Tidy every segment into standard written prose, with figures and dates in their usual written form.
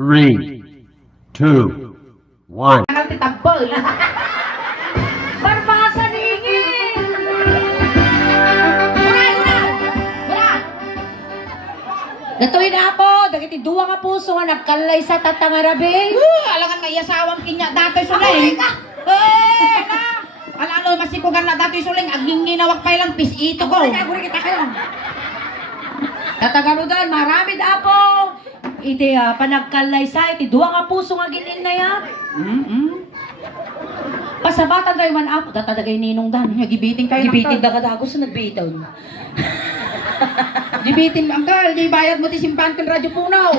3, 2, 1. Ang titabbol. Barbasa ningin! Uray! Datoy na po, dagiti duwa nga puso nga nagkalay sa tatangarabi. Alangan nga iyasawang kinya datoy suling. Alano masikugan na datoy suling aging ginawag pa ilang pisito ko. Guri kita kayo. Tataganudan, marami da po. Iti panagkalay sa iti duwa nga puso nga ginin na yan. Pasabatan kayo man apo, tatadagay ninong dan. Gibiting kayo. Gibitin da kadagos sa nagbiton. Gibiting angkal, di bayad mo ti simpan kang radyo punaw.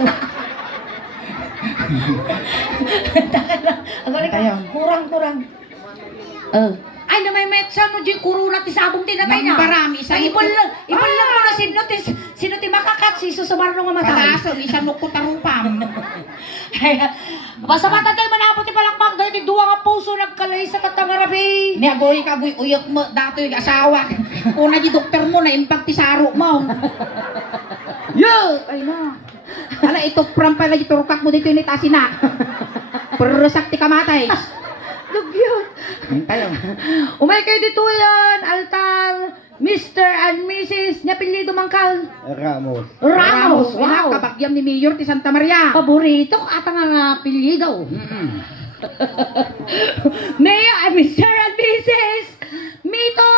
Tayo. Kurang. Ay, na may metsa no, di kuruna ti sabong tinatay niya. Marami, isa Ay, ibon lang mo na sino ti makakat, si susumarno nga matay. Kadaso, isang nukot tarupam. Pasabatan tayo manapot ti palakpak, dahil ti duwa nga puso nagkalay sa katangarabi. Niagoy ka buy uyot mo datoy asawa. Una di doktor mo na impact ti saro mo. Yo, ay na. Ala ito pram pala di turukak mo dito ni tasina. Perusak ti kamatay. Dugyot. Tayo. Umay kayo dito yan, altar, Mr. and Mrs. Napilido Mangkal. Ramos. Ramos, wow. Kabagyam ni Mayor ti Santa Maria. Paborito ko ata nga apelyido. Mayor and Mr. and Mrs. Mito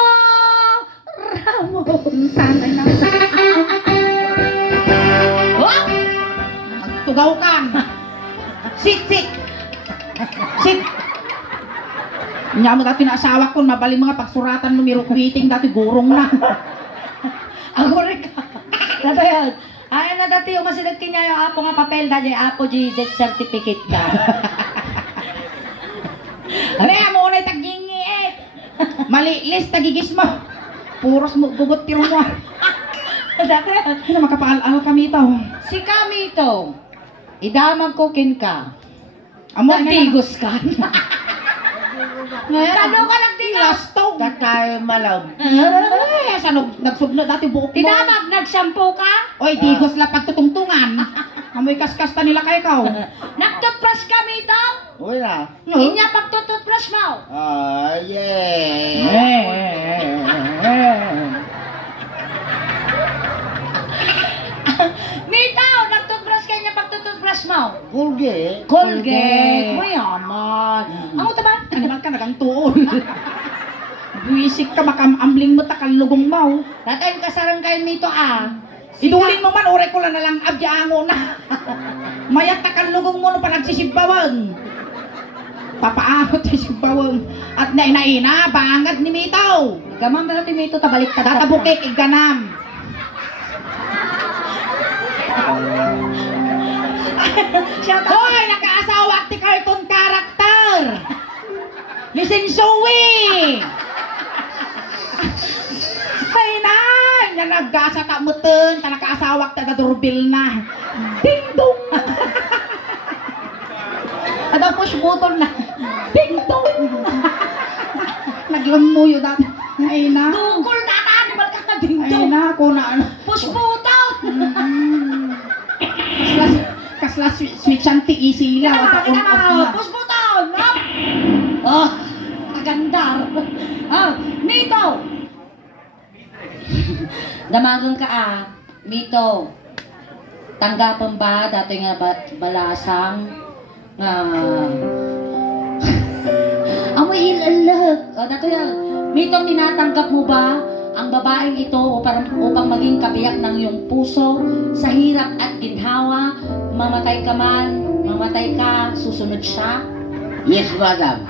Ramos. Sanay na. Oh! Tugaw kan. Sit. Nya mo dati na asawa ko mabaling mga pagsuratan numero quitting dati gurong na. Ako rin ka. Ano yan? Ay na dati yung masinag kinya yung apo nga papel dati apo di death certificate ka. Kaya mo na tagingi eh. Malilis tagigis mo. Puros mo bugot tiro mo. Dati Ano makapaalam kami ito. si Kamito, idamag ko kin ka. Amo Nagtigos ka. Ngayon, Kano ka nagtigos? Lasto. Tatay malaw. Ay, saan nagsubno dati buhok mo? Idamag, nag-shampoo ka? Oy, digos la pagtutungtungan. Amoy kaskas ta nila kay ikaw. Nagtutbrush ka, Mito? Wala. Inya pagtututbrush mo. Mito, nagtutbrush ka niya pagtututbrush mo. Colgate. Colgate. Mayaman. Ang utaban? Animal ka nagang tuon. Buisik ka makamambling mo takalugong mo. Natay kasarang kayo Mito Idulin mo man, ore ko lang na lang abyaango na. Mayat takalugong mo no pa nagsisibawang. Papaangot sa sibawang. At naina, bangad ni Mito. Gamang ba natin Mito tabalik ka? Tatabukik, iganam. Shout out. Hoy, nakaasawa ti cartoon character. Listen, Zoe. Ay na, nga nagasa ka muten, ka nakaasawa ta doorbell na. Ding dong. Ada push button na. Ding dong. Naglamuyo dati. Ay na. Tungkol tata, di ba ka Ay dingdong? na, ako na ano. Push button! Kasla switch ang ti sila. Wata on off na. Push button! Oh, magandar. Oh, Mito! Damagan ka Mito. Tanggapan ba dati nga balasang nga amoy ilalag. O dato yan. Mito, tinatanggap mo ba ang babaeng ito upang maging kabiyak ng iyong puso sa hirap at ginhawa? Mamatay ka man, mamatay ka, susunod siya? Yes, madam.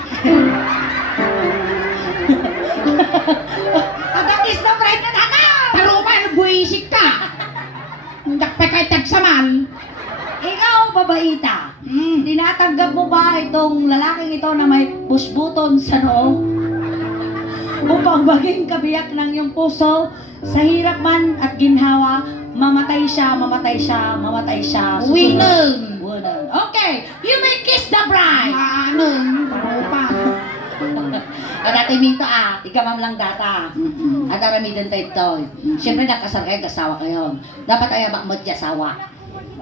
Agakis na pregnant ka! Taruman, buwisik ka! Dakpe kay tagsaman. Ikaw, babaita, tinatanggap mo ba itong lalaking ito na may push button sa noo? Upang maging kabiyak ng iyong puso, sa hirap man at ginhawa, mamatay siya, mamatay siya, mamatay siya. susunod. Winner. Okay, you may kiss the bride. Ano? Tarupa. Dati mito ikamam lang data. At aramidan tayo ito. Siyempre nakasar kayo, kasawa kayo. Dapat ay makmot yung asawa.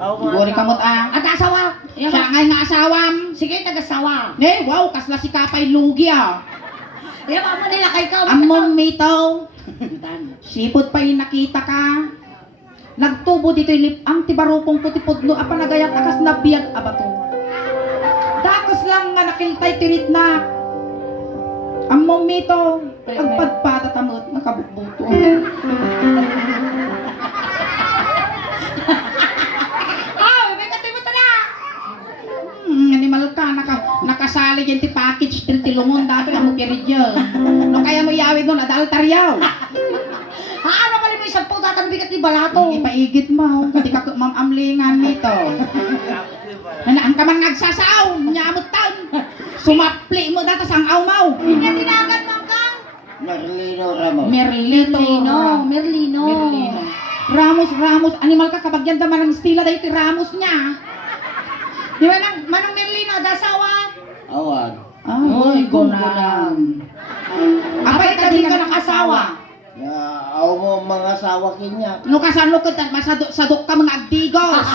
Guri kamot At asawa! Siya ngay nga asawam. Sige, nag-asawa. Wow, kasla si Kapay Lugi Yan mo nila kay ka. Amon mito. Sipot pa yung nakita ka. Nagtubo dito ang tibarupong putipudlo apa nagayat akas na biyag abato. Dakos lang nga nakiltay tirit na. Amon mito. Pagpadpatamot nakabukbuto. Animal ka, nakasali yan ti package til tilungon dato yung mukirid yun. No kaya mo iawid nun, adaltaryaw. Ano pala mo isang po datan bigat ni Balato? Ipaigit mo, kati ka mamamlingan nito. Hanaan ka man nagsasaw, nyamot taon. Sumapli mo dato sang aw mau. Hindi tinagan mo kang? Merlino Ramos. Merlino. Ramos, animal ka kabagyan da man ang estila dahi ti Ramos niya. Di ba manang Merlino, dasawa? Awag. Ay, gunan. Apay ka di ka nakasawa? Aw mo mga asawa kinya. No kasano ka masadok ka mga agdigos.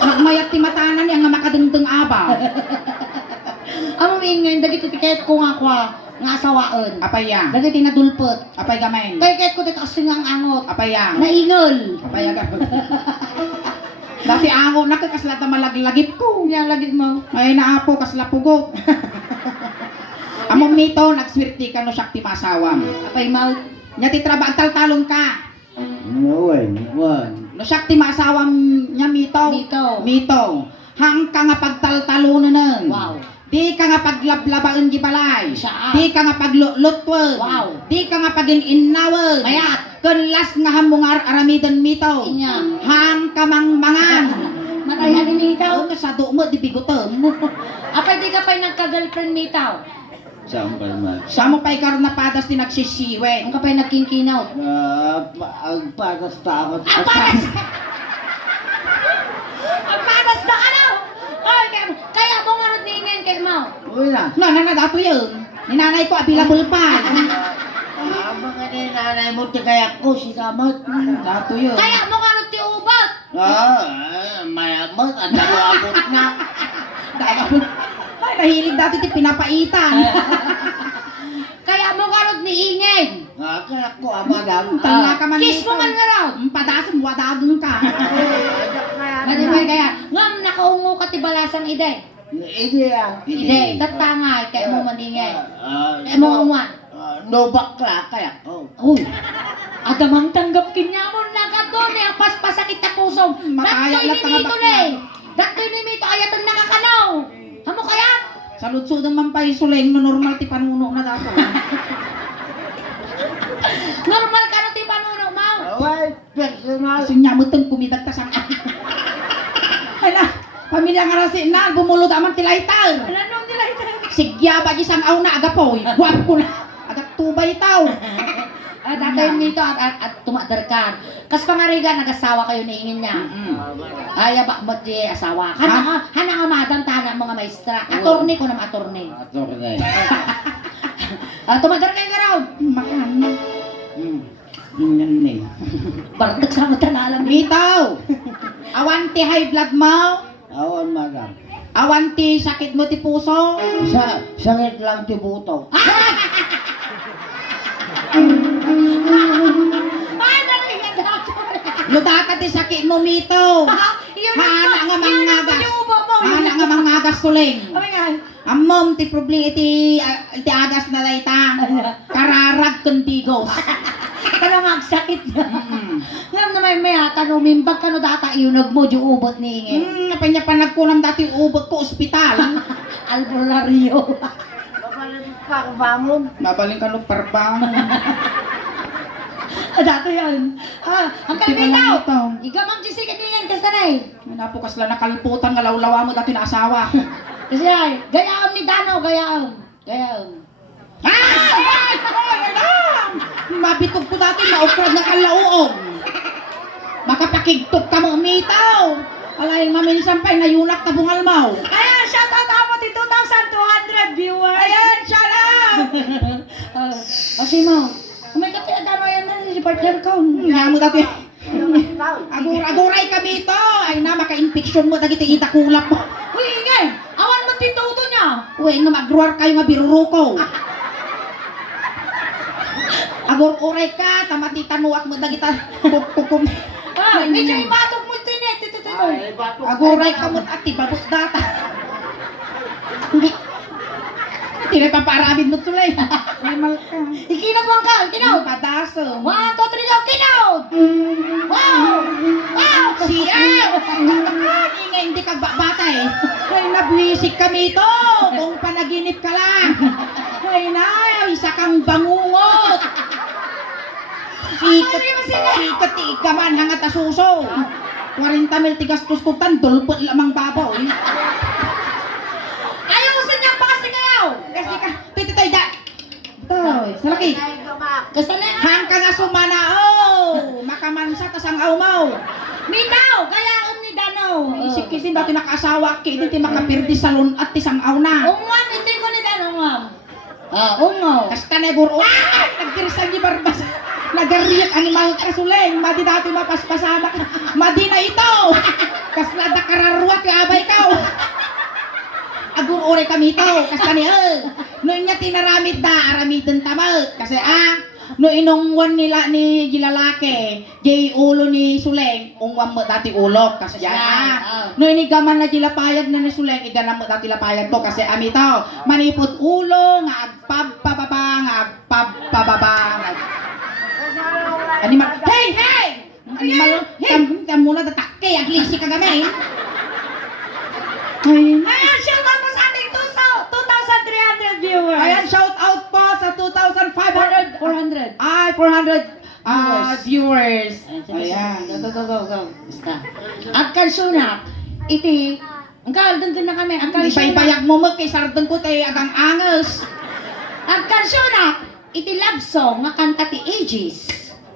Nagmayat ti matanan niya nga makadengdeng aba. Amo ingay dagiti tiket ko nga nga asawaan. Apay ya. Dagiti nadulpot. Apay gamay. Kay ket ko ti kasingang angot. Apay ya. Naingol. Apay ya. Dati ango na kasla ta malaglagip ko. Yang lagi mo. Ay naapo kasla pugo. Among mito nagswerte ka no sakti masawam. Apay mau. Nya ti traba taltalon ka. Wan. No sakti masawam nya mito. Mito. Hang ka nga pagtaltalunan nun. Wow. Di ka nga paglablabaan di balay. Siya. Di ka nga paglutwon. Wow. Di ka nga pagin-inawan. Mayat. Kunlas nga hamungar aramidan mito. Inya. Hang kamang-mangan. Matayan ni Mitaw. Kasado mo, di bigotom. Apay di ka pa'y nagka-girlfriend Mitaw. Saan pa naman? Sa mo pa'y karon na padas di nagsisiwe. Ang ka pa'y nagkingkinaw. Ang patas takot. Ang patas! Ang patas na ano? Ay, kaya mo nga rin niingin kay Mau. Uy na. No, dato yun. Ninanay ko, available pa. Mga ni nanay mo tigay ako sinamot. Dato yun. Kaya mo nga rin ti ubat. Mayamot. Ang dalawabot na. Ay, nahilig dati ti pinapaitan. Kaya mo nga rin niingin. Kaya ko madam. Tanga ka man Kiss mo man nga raw. Padasam, wadagang ka. Madimay kaya, ngam nakaungo ka ti balasang ide. Ide. Ide, tatangay, kaya mo maningin. Kaya mo umuan. No bakla kaya ko. Uy, adamang tanggap kinya mo na ka doon ang paspasakit na puso. Makaya Datoy lang ni tanga Mito bakla. na Datoy ni Mito ayatan nakakanaw. Hamo kaya? Sa lutsod naman pa isuleng, normal ti panuno na dato. Normal ka na ti panuno, Mau. Away, personal. Kasi nyamutang kumidag ta sang ay na, pamilya nga rasin na, bumulod aman tilaytar. Ano nung nila ito? Sigya ba isang aw na agapoy, guwap ko na, agat tubay tao. Datoy Mito at tumadar ka. Kas pangarigan, nag-asawa kayo na ingin niya. Ay, bakit di asawa? Hana nga madam, tahanan mga maestra. Atorni ko naman, atorni. Ator na Tumadar kayo ka raw. Makan. Yan eh. Bardak sa mata na alam. Bitaw! Awanti high blood mo, Awan madam. awanti sakit mo ti puso. Sakit lang tibuto. Ay, narinig ako. Ludaka ti sakit mo, Mito. Hana nga mangagas. Hana nga mangagas tuling. Amom ti probli iti agas na dayta. Kararag kundigos. Kaya magsakit na. Ngam na may tanumimbag ka no data iyunag mo di ubot ni ingin. Napanya pa nagkunam dati ubot ko ospital. Albularyo. Babalin ka ko bamon. Mabaling ka no parbang. Dato yan. Ang kalbitaw. Ito. Igamang jisi ka niyan kasanay. Napukas lang nakalputan nga lawlawa mo dati na asawa. Kasi ay, gayaon ni Dano, gayaon. Gayaon. Ay! Mabitog ko dati, maukrad ng kalauong. Makapakigtok ka mo, Mitaw. Alayin maminsan pa'y nayunak na bungal mo. Ayan, shoutout ako ti 2,200 viewers. Ayan, shout out! Kasi mo, may katiadano yan na si partner ko. Nga mo dati. Agur-aguray kami ito. Ay na, maka-infection mo. Dagiti itakulap mo. Uy, ingay! Awan mo tituto niya! Uy, nga mag-gruar kayo nga biruro ko. Agur-uray ka. Tamati tanuak mo dagita. Kukum. Ah, medyo ibatok mo ito ito. Aguray ka mo at ibabot data. Hindi na paparabid mo tulay. Limal ka. Ikinagwang ka, kinaw! Padaso. 1, 2, 3, go, kinaw! Wow! Wow! Siya! Ingay, hindi ka bata eh. Ay, nabwisik kami ito. Kung panaginip ka lang. Ay na, isa kang bangungot. Sikat ka man hangat asuso. 40 mil tigas tuskutan, dulpot lamang babaw. Ayusin niya pa kasi kayo! Kasi ka, titoy da. Toy, salaki. Gusto na yan! Hang ka nga sumana, oh. Makamansa tas ang aumaw. Minaw! Kaya ni Dano! Isip-kisin dati nakaasawa, kaya di makapirdi sa lun at tisang aw na. Ungwam, hindi ko ni Dano, ungwam. Ungaw. Kasta na guro, nagkirisan ni Barbas. Nagariyat animal kasuleng, madi dati mapaspasama. Madi na ito. Kas nada kararwat yung abay ka. Agur-ure kami ito. Kasta ni, noon niya tinaramid na, aramidin tamal. Kasi no inongwan nila ni gilalaki, jay ulo ni Suleng, ungwan mo dati ulo, kasi yan. No inigaman na gilapayag na ni Suleng, iganam mo dati lapayag to, kasi amito, manipot ulo, nga agpabpababa, nga agpabpababa, nga animal, hey! Animal, tam muna tatakay, aglisi ka gamay. Ayan, shout out po sa ating 2,300 viewers. Ayan, shout out po sa 2,500. 400. Ay, 400 viewers. Ayan. Go. Basta. Agkan sunak, iti, angkal, dun na kami. Agkan sunak. Ipaypayag mo kay sardon ko tayo agang angas. Agkan sunak, iti love song, nga kanta ti Aegis.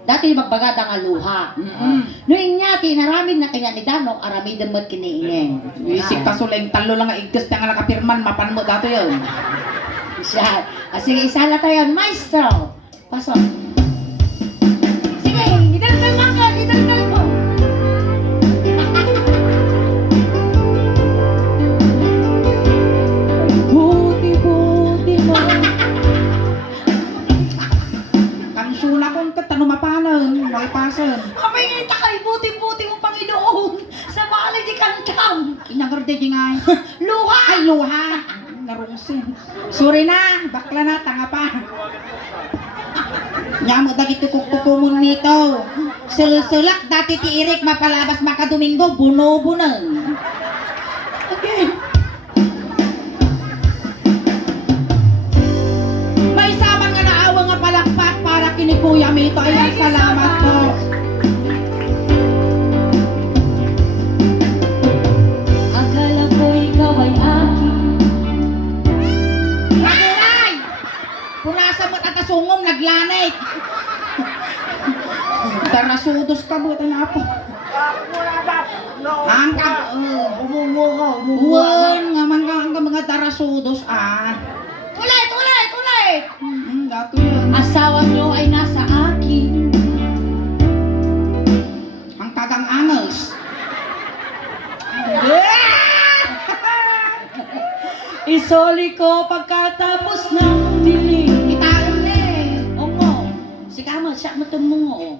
Dati magbagada nga luha. Noong niya, tinaramid na kanya ni Dano, aramidan mo't kiniingin. Isip pa suleng talo lang nga igdas na nga nakapirman, mapan mo dato yun. Siya. Sige, isala tayo, maestro. Pasok. Sige, idaldal mo ka, idaldal mo. Buti mo. Kansula kong katano mapanan, malpasan. Kamay nita kay buti-buti mo Panginoon. Sa bali di kantang. Inagarde di nga. Luha. Ay, luha. Narungsin. Sorry na, bakla na, tanga pa. Nyamo dagiti kukukumon nito. Sulsulak dati ti Irik mapalabas makadomingo, buno-bunang. Okay. May saman nga naawa nga palakpak para kini Kuya Mito. Ayan, salamat po. Akala ko ikaw ay akin. Aguray! Punasan mo tatasungong, naglanay. Tarasudos ka, buta na po. Hanggang, Uwan, nga mga tarasudos, Ulit! Dato yun. Asawa niyo ay nasa akin. Ang kagang angas. Isoli ko pagkatapos ng dilim. Itaan na eh. Ongo. Sigamo, siya mo tumungo.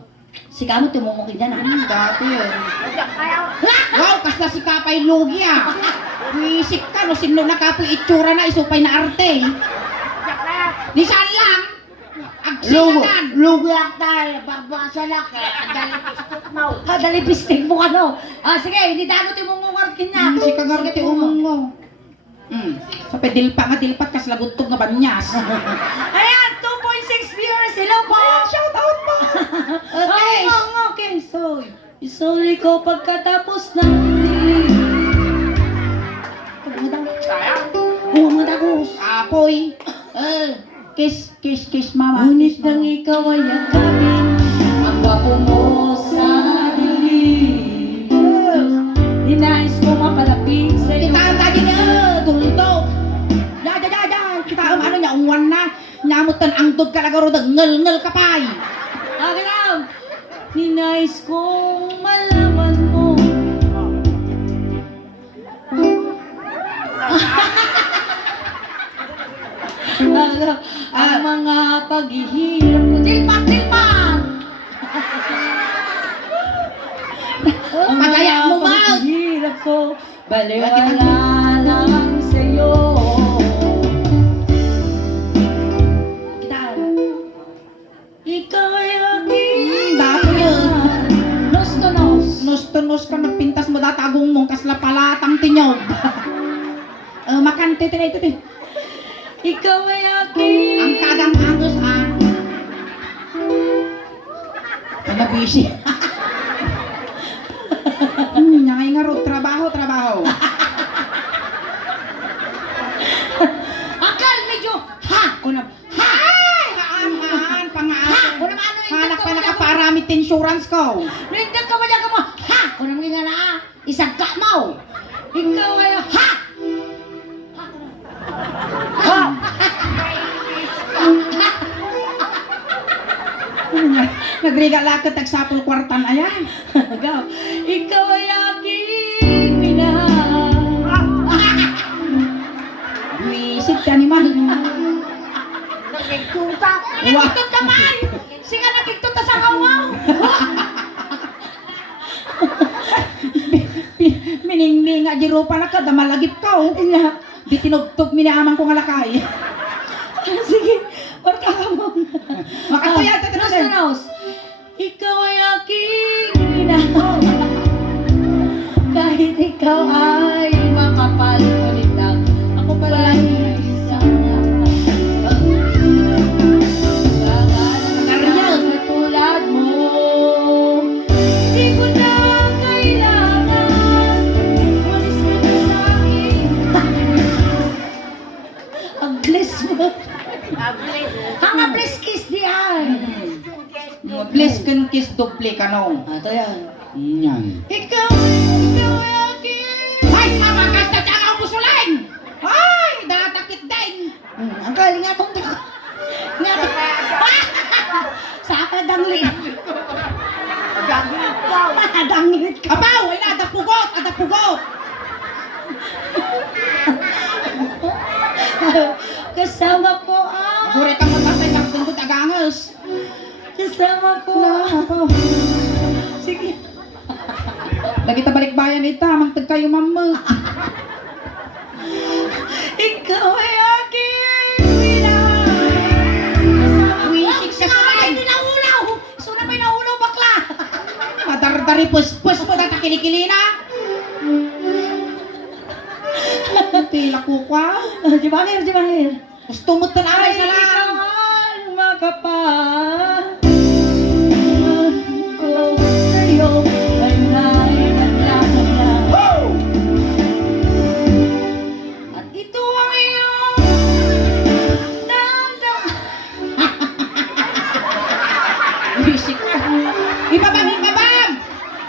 Sigamo tumungo kita na. Dato yun. Wow, kasla si Kapay Lugi Wisip ka, no sino na kapoy itsura na, isupay na arte. Di saan lang. Agsilanan. Lugiak tayo, pagbasalak eh. Kadali pistig mo ano. Sige, hindi dago tumungungar kinya. Si kagarti umong mo. Sa pedilpa nga dilpat kas lagutog nga banyas. Ayan, 2.6 viewers. Hello po. Shout out po. Okay. Okay, so, isoli ko pagkatapos ng dilim. Umudagos. Apoy. Kiss mama. Ngunit nang ikaw ay yakapin, ang gwapo mo sa dilim. Dinais ko mapalapit sa'yo. Kita tadi niya, dulto. Ya. Kita ano niya, ungwan na. Hantod ka lagaro ngal ka pay. Agam! Ninais kong malaman mo. Ang mga paghihirap ko. Dilpan! Dilpan! Ang Pagaya mo, mga Mal. paghihirap ko, baliwala lang sa'yo. Kita. Ikaw ay aking Dako yun. nos to nos. Nos ka nagpintas mo datagong mong kasla palatang tinyog. Makante tinay ito. Ikaw ay aking Ang kagang angos ha. Ano busy? Nyangay nga ro, trabaho. akal medyo ha kuno ha Haan, pangaan. kuno ano Hanak pa nakaparamit insurance ko. Nindak ka malya ka mo ha kuno mga na isang ka mo. Ikaw ay ha ha Nagriga lakot tagsapol kwartan ayan. ikaw ay aking minahal. Wisit ka ni man. Nagtugta. Wow. Nagtugta ka man. Sige nagtugta sa kawaw. Miningning nga jiro pa na ka, damalagip ka oh. Di tinugtog minaamang ko nga lakay. Sige, orka ka mo. Makatuya, Nos to nos. Ikaw ay aking minahal. Kahit ikaw ay makapal ulit lang. Ako pala ay isang katulad mo. Di ko na kailangan. Umalis ka na sa akin. Ang bliss mo. Ang bliss kiss diyan. Please can kiss doble ka no. Ito yan. Yan. Ikaw ay aking. Ay, mamakas na dyan ang busulan! Ay, datakit din! Ang galing nga kong dito. Sa akadangli. Adanglit ka. Abaw, ay nadapugot! Kasama ko ang. Gure ka matatay ng pindot agangas. Kasama ko ang. Sige. Lagi ta balik bayan ita, mangtag kayo mama. Ikaw ay aking minahal. Wisik sa Ay, kulay. ninaulaw. So na may naulaw bakla. Madardari pus-pus mo data kilikilina. Tila ko kwa. Di bahir. Gusto mo tanamay sa lang. Ikaw ang makapal. Ko sa'yo ay naitatlakan na. At ito ang iyong damdam. Wisik ka. Ibabam!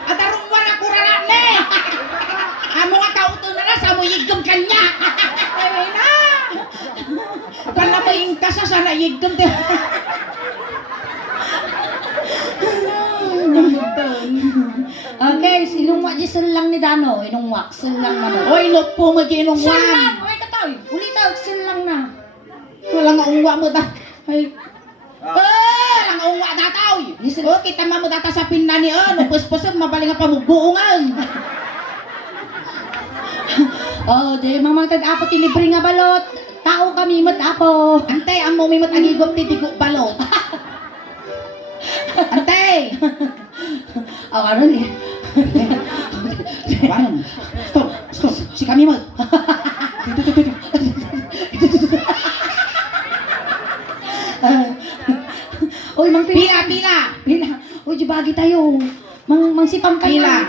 At arong wala kuranan ne! Amo nga kauto na na sa mo yigam kanya! Ay na! Palamaying ka sa sana yigam de. Okay, sinungwak di selang ni Dano. Inungwak, selang na mo. Oy, lupo mo di nung Selang! wan. Ay, kataw. Ulitaw, selang na. Wala nga ungwa mo ta. Ay. Lang ungwa dataw. O, kita mo data sa pinani no puspusog mabaling nga pamubuungan. Oh, di mamang tag-apo ti libre nga balot. Tao kami mat-apo. Antay, ang mumimot agigop ti tigo balot. Antay! Aw, ano ni? Bayan. Stop. Si kami mo. Oy, mang Pila. Pila. Uy, di bagi tayo. Mang sipang ka Pila.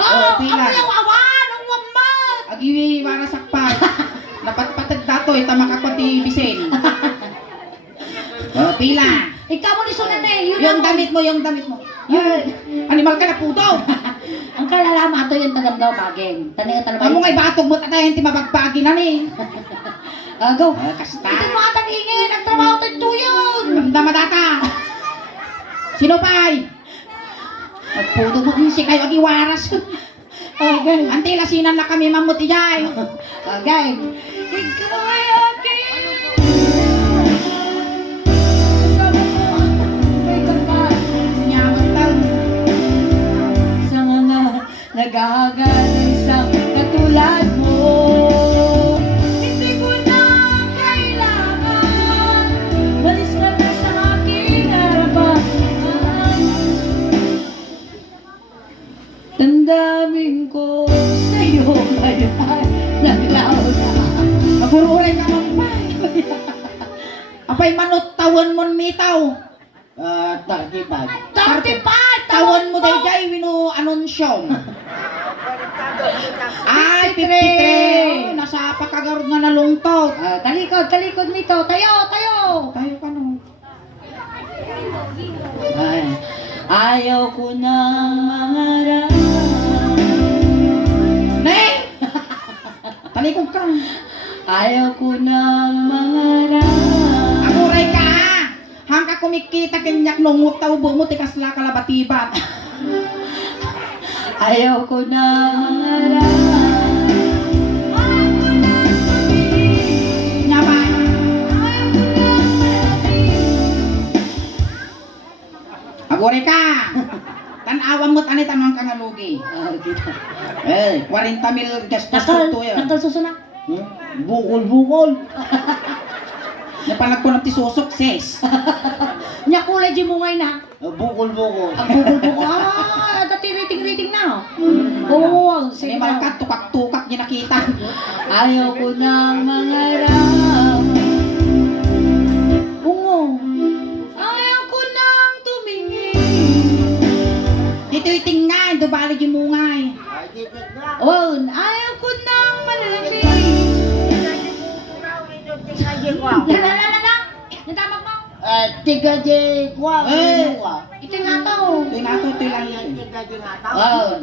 Oh, pila. ako yung awan, ang wamat. Agiwi wara sakpan. Napatpatag dato ita makapati bisen. Pila. Ikaw mo ni sunan eh. Yung damit mo. Yung animal ka na puto. Ang kalalama ato yung tagam daw bageng. Tani ka Amo talaga. ngay batog mo tatayan ti mabagbagi na ni. Go. Kasta. Ito mo atang ingin. Nagtrabaho tayo tuyon. Damdama data. Sino pa'y? Nagputo mo si kayo agiwaras. Okay. Antila sinan na kami mamuti jay. Okay. Ikaw ay akin. Kasama mo. May kanta. Nyaman tal. Sa mga naghahagan ng isang katulad mo. Hindi ko na kailangan. Malis ka na sa aking harapan. Damdamin ko sa'yo ngayon ay naglaw na. Magururay ka man pa'y. Apay manot tawon mon mitaw. 35. 35! Tawon mo day jay wino anunsyo. Ay, 53. Nasa pagkagarod nga nalungtog. Talikod nito. Tayo! Tayo ka no. Ay, ayaw ko nang mangarap. Neng! Talikod ka. Ayaw ko nang mangarap. Aguray ka ah. Hangka kumikita kanyak nungwag taubo mo tikasla kalabatibat. Ayaw ko nang mangarap. Nyaba. Aguray ka. Tanawan mo't ani tanong ka nga lugi. Kita. 40 mil gastos ko to yan. Nakal susuna. Bukol. Napalag ko ng tisusok, sis. Nya kulay di mungay na. Bukol. Ang bukol-bukol. Dati rating na. Oo, Sige, sige. malakat, tukak-tukak niya nakita. Ayaw ko nang mangarap. Bungo. Ayaw ko nang tumingin. Dito itingnan, dubali yung mungay. Oh, ayaw ko nang malamig. Na. Natamak mo. Tiga di kwa. Ito nga to. Ito na ito lang yan. Ito.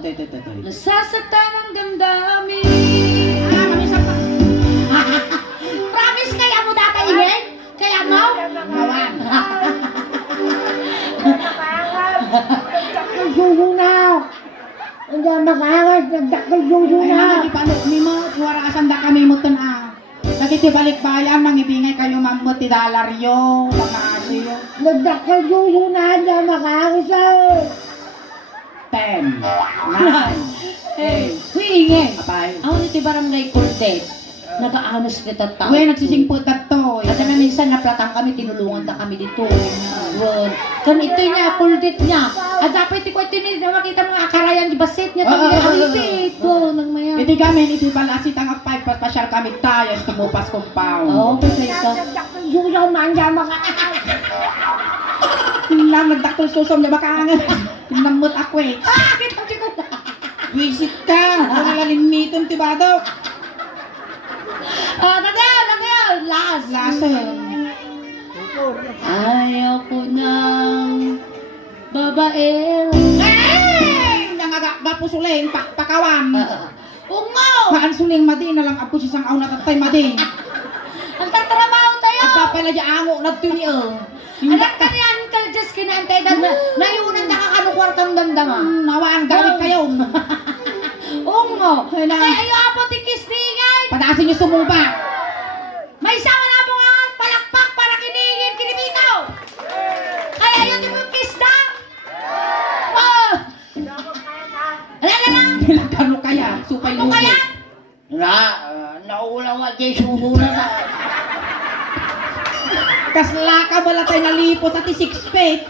Nasasaktan ang damdamin. Mamisa pa. Promise kaya mo data ingin? Kaya mo? Mawan. Susunaw. Hindi makaangas. Nagdakal Ay, susunaw. di pa ni mo, wala kasanda kami mo ito na. Nagiti balik bayan, mangibingay kayo mamot ti dalaryo, mga asiyo. Nagdakal susunaw. Hindi makaangas. 10, 9, Hey, ingin. Apay. Ako nito barangay Cordet. Nag-aanos kita tao. Uwe, nagsisingpot na to. At na minsan naplatang kami, tinulungan na kami dito. Yun. Kan ito niya, Cordet niya. At dapat ito ko ito na makita mga akarayan di basit niya. Tabi na halipit. Ito, nang maya. Hindi kami, hindi pala si tangak 5, pasyal kami tayo, tumupas compound. Oo, okay sa. Nagdakal susunaw. Hindi makaangas. Lang, nagdaktol susom niya, makaangan. Pinamot ako eh. Kita ko na. Wisit ka, wala rin miton, tibado. Tagay, last. Lasa. Ayaw ko ng babae. Ay! Nangaga pusulin, pakawan. Ungo! Haan suling madi, nalang apo siya sang aw natatay madi. Ang tatrabaho tayo! At papala di ango na to niyo. Anak ka niyan, kaljas kinaantay na nayunan nakakanukwar kang damdama. Nawaan gawin kayo. Ungo! Ay na. Kaya ayaw apo tikis tingin! Pataasin niyo sumuba. May sama na mo nga palakpak para kiningin kinibitaw! Kaya ayaw di mo kiss na! Oh! Ala! Nilagano kaya, supay Ano kaya? Naulaw at yung susunaw na. Kasla ka wala tayo nalipot at 6 feet.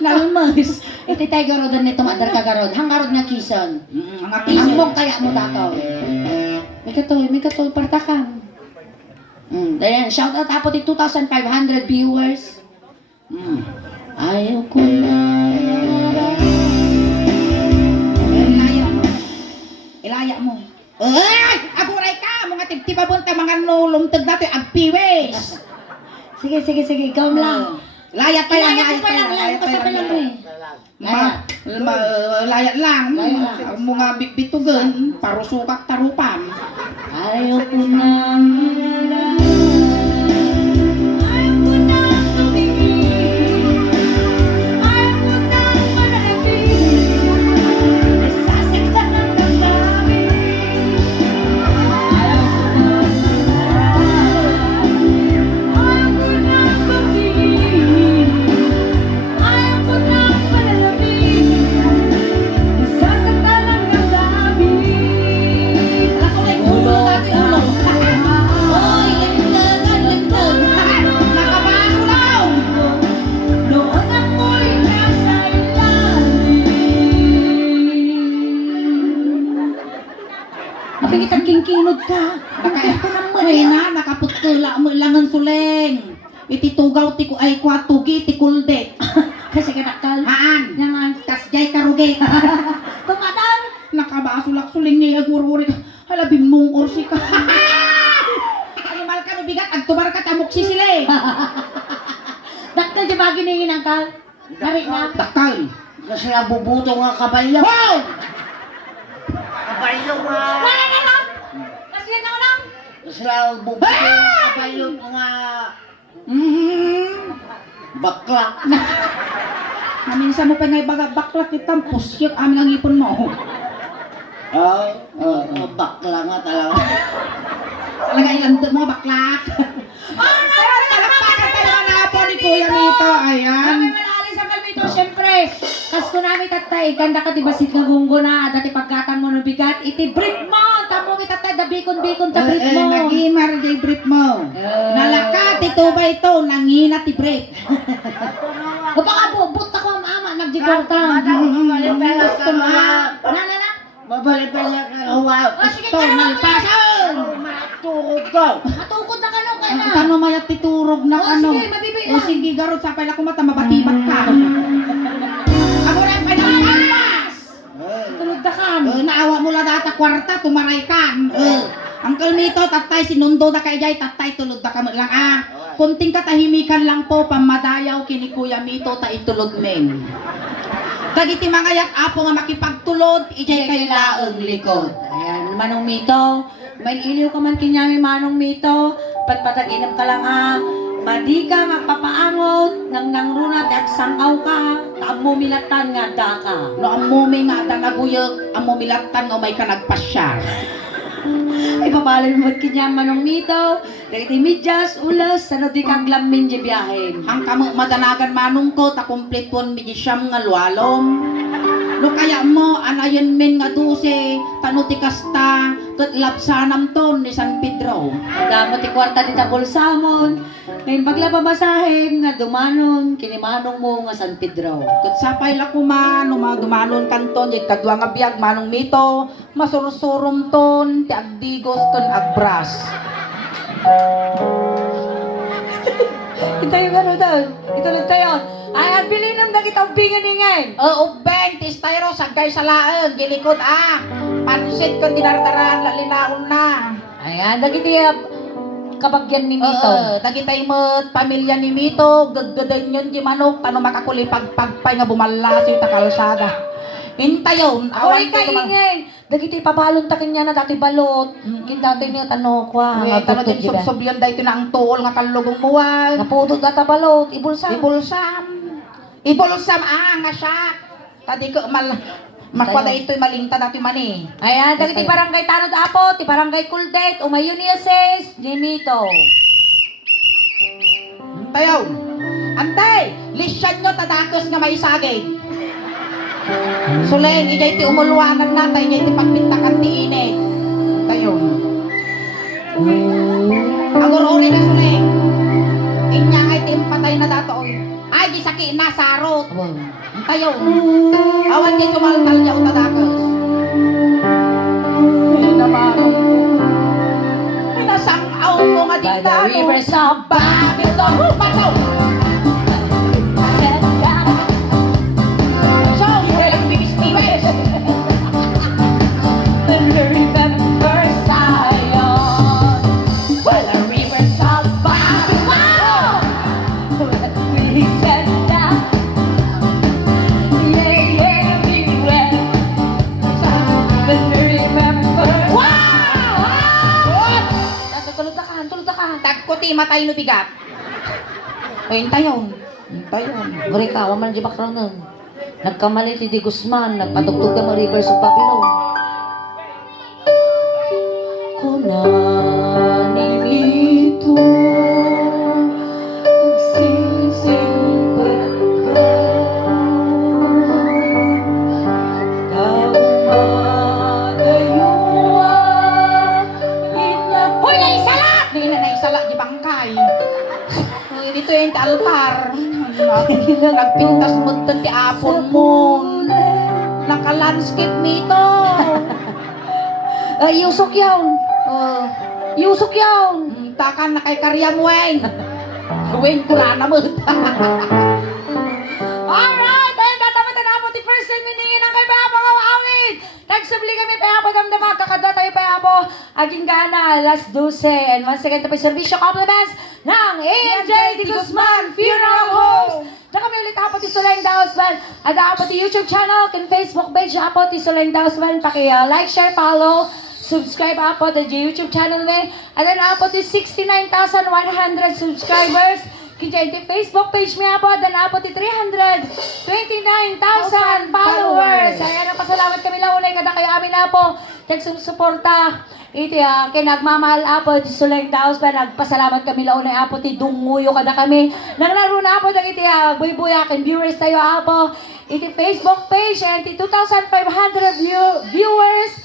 Nalmas. Iti tayo garodan nito madar ka garod. Hanggarod nga kison. Ang Ang atis. mong kaya mo dataw. May katoy, partakan. Dayan, shout out apo ti 2,500 viewers. Ayaw ko na. Ilaya mo. Ay! Aguray ka! Mga tibtibabon ta mga nulumtag natin ang piwes. Sige, ikaw lang. Layat pa yan, Ilayat ko pa lang yan, kasama lang mo eh. Layat lang. Layat lang. Ang mga bitugan, parusukak tarupan. Ayaw ko nang ayaw ko nang tumingin, ayaw ko nang manalapin, nasasaktan ang damdamin. Ayaw ko nang ayaw ko nang tumingin, ayaw ko nang manalapin, nasasaktan ang damdamin. Ako na yung ulo natin, ulo. Oy, limtag. Nakabago lang. Noon ako'y nasa ilalim. Napingitan kingkinod ka. Naka ay na, nakaputula mo ilangan suleng. Ititugaw ti ay kwatugi ti kulde. Kasi kanakal. Haan. Yan Kasjay karugi. Tumadar. Nakabasulak suling niya agururi ka. Hala bimong orsi ka. Animal ka no bigat agtubar ka tamok sisile. Daktal di ba giningin ang kal? Narik na. Dakal. Kasi nabubuto nga kabalyo. Wow! Kabalyo nga. Narik na lang. Kasi yan ako lang. Kasi nabubuto nga kabalyo nga bakla. Minsan mo pa ngay baklak kitang pusyot amin ang ipon mo. Bakla nga talaga. Talaga ilang mo baklak. Ayan, palakpakan talaga na po ni Kuya Nito. Ayan. Kami malalis ang kalmito, syempre. Kas ko namin tatay, ganda ka di basit ka gunggo na, dati pagkatan mo ng bigat, iti brief mo, tamo kita tatay, da bikon-bikon ta brief mo. Nag-imar di brief mo. Nalakat ito ba ito? Nangina ti brief. O baka bubut ako ang ama, nagjikorta. Mabalik pa lang ka nga. Na. Mabalik pa lang ka nga. O sige, Ito, kaya malpasan. Turog ka. matukod na kanong ka na. Ano mayat titurog na O ano? sige, mabibig O lang. sige, garot sa pala kumata, mabatibat ka. Ako rin pa nakakas. Tulog na kan. Naawa mo lang data kwarta, tumaray ka. Ang kalmito, tatay, sinundo na kay Jay, tatay, tulog na ka mo lang kunting katahimikan lang po, pamadayaw kini Kuya Mito, ta itulog men. Dagiti mga yak apo nga makipagtulod, ijay kay laeng likod. Ayan, Manong Mito. May iliw ka man kinyami Manong Mito. Patpataginam ka lang madi ka magpapaangot, nang nangrunat at sangaw ka, tamo milatan nga da ka. No, ang mumi nga da naguyag, ang mumilatan nga may ka nagpasyar. Ipabalin mo kinyam Manong Mito. Dagiti midyas, ulas, ano di kang lamin di biyahin. Ang kamo madanagan manong ko, ta complete pon mi siyam nga lualom. No kaya mo, anayon men nga 12, tanuti kasta, kat lapsanam ton ni San Pedro. Damo ti kwarta di tabulsamon. Ngayon paglapamasahin nga dumanon, kinimanong mo nga San Pedro. Kat sapay la kuman, no mga dumanon kanton, di kadwa nga biyag manong Mito, masursurum ton, ti agdigos ton agbras. Ito yung ano doon. Ituloy tayo. Ay, ang bilin ng nagitang bingan ingay. Ubeng, tistayro, sagay sa laeng, gilikod pansit ko dinardaran, lalinaon na. Ayan, nagiti kabagyan ni Mito. Dagitay mo pamilya ni Mito, gaggadan yun di manok, tano makakulipagpagpay nga bumalaso yung takalsada. Hintayon, Away ka ingay. Dagiti pabalon ta kanya na dati balot. Kindatay niya tanok wa. Tano din subsobyan dahi na ang tuol nga kalugong muwag. Napudod data balot. Ibulsa. Ibulsam, nga siya. Tadi ko makwada ito'y malinta dati mani. Ayan, dagiti barangay Tanod Apo, ti barangay Kuldet, umayon niya sis, ni Mito. Hintayon. Antay, lisyan nyo tadakos nga may sagay. Suleng, ijay ti umulwanan natay, ijay ti pagpintakan ti inay. Tayo. Agor-ori na suleng. Inya ngay ti impatay na dato. Ay, di saki na sarot. Tayo. Awan di sumaltal niya utadakos. Hinamarong ko. Pinasang-aw ko nga By the dito. rivers of Babylon. Bato! Remember Zion, while the rivers of Babylon, we he said that. Yeah, yeah, big well. But me remember. Wow! Tulog na ka. Tagkuti matay no bigat. O hintayon. Guri ka, waman di background nun. Nagkamali ti Di Guzman, nagpatugtog ka mo Rivers of Babylon. Kunanin ito, nagsising Hoy, naisala! Hindi na naisala di bangkay. Dito yung altar. Nagpintas mo ti apon mo. Naka-landscape nito. Yusok yawn. Yusok yawn. Takan na kay karya mo eh. Gawin ko lang naman. Alright, ayun tatamatan na po ti first time miningin ang kay Payabo ng awit. Nagsubli kami Payabo damdama kakada tayo Payabo. Aging gana, alas 12. And once again, tapos servisyo compliments ng AJ Di Guzman Funeral Homes. Na kami ulit apo ti Sulaing Daosban. At apo ti YouTube channel, kan Facebook page apo ti Sulaing Daosban. Paki-like, share, follow, subscribe apo the YouTube channel me. And then apo ti 69,100 subscribers. Kinjay ti Facebook page mi apo, dan apo ti 329,000 followers. Ayan ang pasalamat kami launay kada kayo amin apo. Kag sumusuporta. Iti kinagmamahal apo ti Sulaing Daosban. Nagpasalamat kami launay apo ti dunguyo kada kami. Naglaro na apo dagiti buy-buyakin viewers tayo apo. Iti Facebook page and ti 2,500 viewers.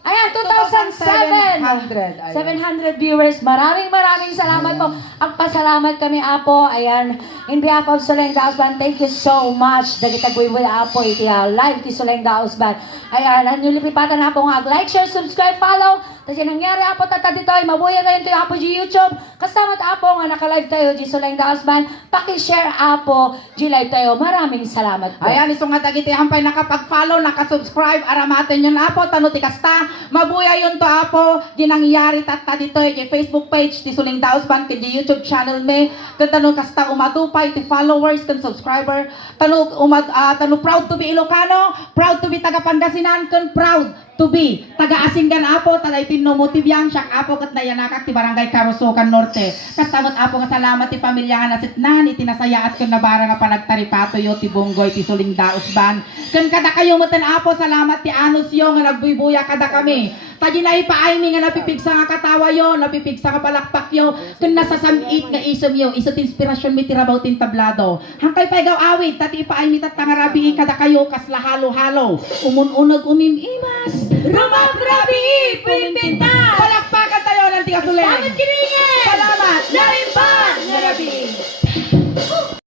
Ayan, 2,700 viewers. Maraming salamat po. Ang pasalamat kami, Apo. Ayan, in behalf of Sulaing Daosban, thank you so much. Dagitagwiwil, Apo. Iti live ti Sulaing Daosban. Ayan, ang lipipatan na po nga. Like, share, subscribe, follow. Tapos yung nangyari, Apo, tata dito. Mabuya tayo ito, Apo, di YouTube. Kasama Apo, nga naka-live tayo, di Sulaing Daosban. Paki-share, Apo, di live tayo. Maraming salamat po. Ayan, isong nga dagiti hampay nakapag-follow, nakasubscribe, aramaten yun Apo, tanuti kasta. Mabuya yun to Apo, di nangyari tata dito, yung Facebook page, ti Sulaing Daosban, di YouTube channel me, tanong kasta umadupay, ti followers, kan subscriber, tanong proud to be Ilocano, proud to be taga Pangasinan, kan proud to be taga Asinggan Apo, talay tinnomotive yang siyak Apo, kat nayanakak ti Barangay Karusukan Norte. Kastamot Apo, kasalamat ti pamilya nga nasitnan, itinasayaat kan nabara nga panagtaripato yo, ti Bunggoy, ti Sulaing Daosban. Kan kada kayo matan Apo, salamat ti Anos yo, nga nagbuybuya kada kami. Tadi na ipaaymi nga napipigsa nga katawa yo, napipigsa nga palakpak yo, kun nasasamit nga isom yo, isot inspirasyon mi tirabaw tin tablado. Hangkay paygaw awit, tati ipaaymi tat tangarabi kada kayo kasla halo-halo. Umununag umimimas. Rumagrabi pimpinta. Palakpakan tayo ng tiga Sulaing. Salamat kiringin! Salamat. Narimpan! Narabi!